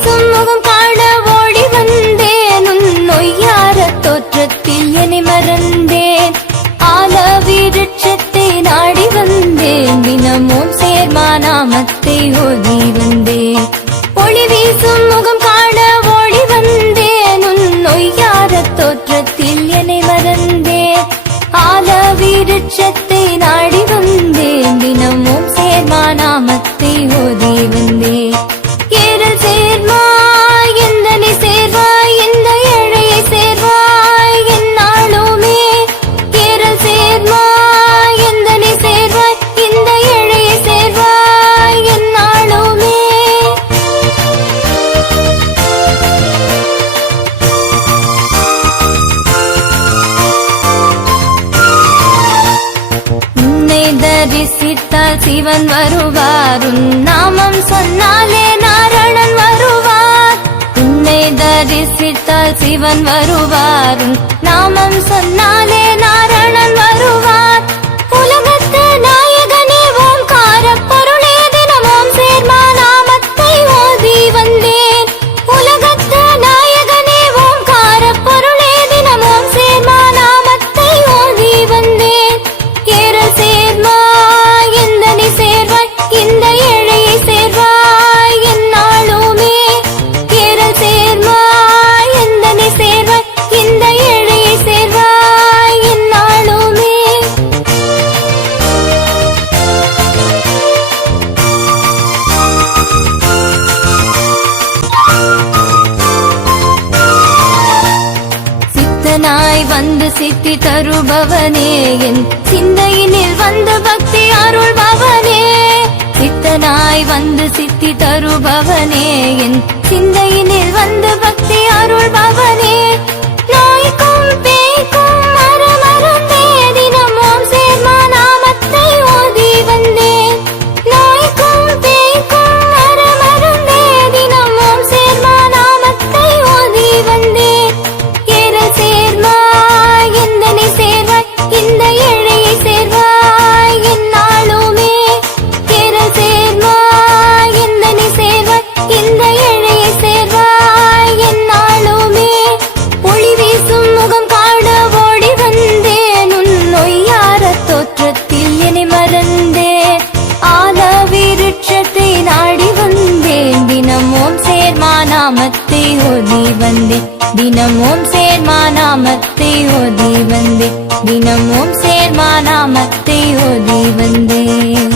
வீசும் முகம் காண ஓடி வந்தேன் உன் நொய்யார தோற்றத்தில் என்னை மறந்தேன் ஆல விருட்சத்தை நாடி வந்தேன் தினமும் சேர்மானாமத்தை ஓதி வந்தேன் ஒளி வீசும் முகம் காண ஓடி வந்தேன் உன் நொய்யார தோற்றத்தில் என்னை மறந்தேன் ஆல விருட்சத்தை நாடி வந்தேன் தினமும் சேர்மானாமத்தை ஓதி வந்தேன் ஏறல் சேர்வாய் எந்தனை சேர்வாய் எந்த ஏழையை சேர்வாய் என்னாலுமே ஏறல் சேர்வாய் எந்தனை சேர்வாய் இந்த ஏழையை சேர்வாய் என்னாலுமே உன்னை தரிசித்தால் சிவன் வருவார் உன் நாமம் சொன்னாலே நாரணன் வருவார் உன்னை தரிசித்தால் சிவன் வருவார் உன் நாமம் சொன்னாலே நாரணன் வருவார் உலகத்து நாயகனே ஓம்கார பொருளே தினமும் சேர்மானாமத்தை ஓதி வந்தேன் உலகத்து நாயகனே ஓம்கார பொருளே தினமும் சேர்மானாமத்தை ஓதி வந்தேன் ஏறல் சேர்வாய் எந்தனை சேர்வாய் இந்த ஏழையை சேர்வாய் என்னாலுமே ஏறல் சேர்வாய் எந்தனை சேர்வாய் இந்த ஏழையை சேர்வாய் என்னாலுமே சித்தனாய் வந்து சித்தி தருபவனே என் சிந்தையினில் வந்து பக்தி அருள்பவனே சித்தனாய் வந்து சித்தி தருபவனே என் சிந்தையினில் வந்து பக்தி அருள்பவனே நாய்க்கும் பேய்க்கும் மரமறந்தே தினமும் சேர்மானாமத்தை ஓதி வந்தேன் நாய்க்கும் பேய்க்கும் மரமறந்தே தினமும் சேர்மானாமத்தை ஓதி வந்தேன் ஏறல் சேர்வாய் எந்தனை சேர்வாய் இந்த ஏழையை சேர்வாய் என்னாலுமே ஏறல் சேர்வாய் எந்தனை சேர்வாய் இந்த ஏழையை சேர்வாய் என்னாலுமே ஒளி வீசும் முகம் காண ஓடி வந்தேன் உன் நொய்யார தோற்றத்தில் என்னை மறந்தேன் ஆல விருட்சத்தை நாடி வந்தேன் தினமும் சேர்மானாமத்தை ஓதி வந்தேன் தினமும் சேர்மானாமத்தை ஓதி வந்தேன் தினமும் சேர்மானாமத்தை ஓதி வந்தேன்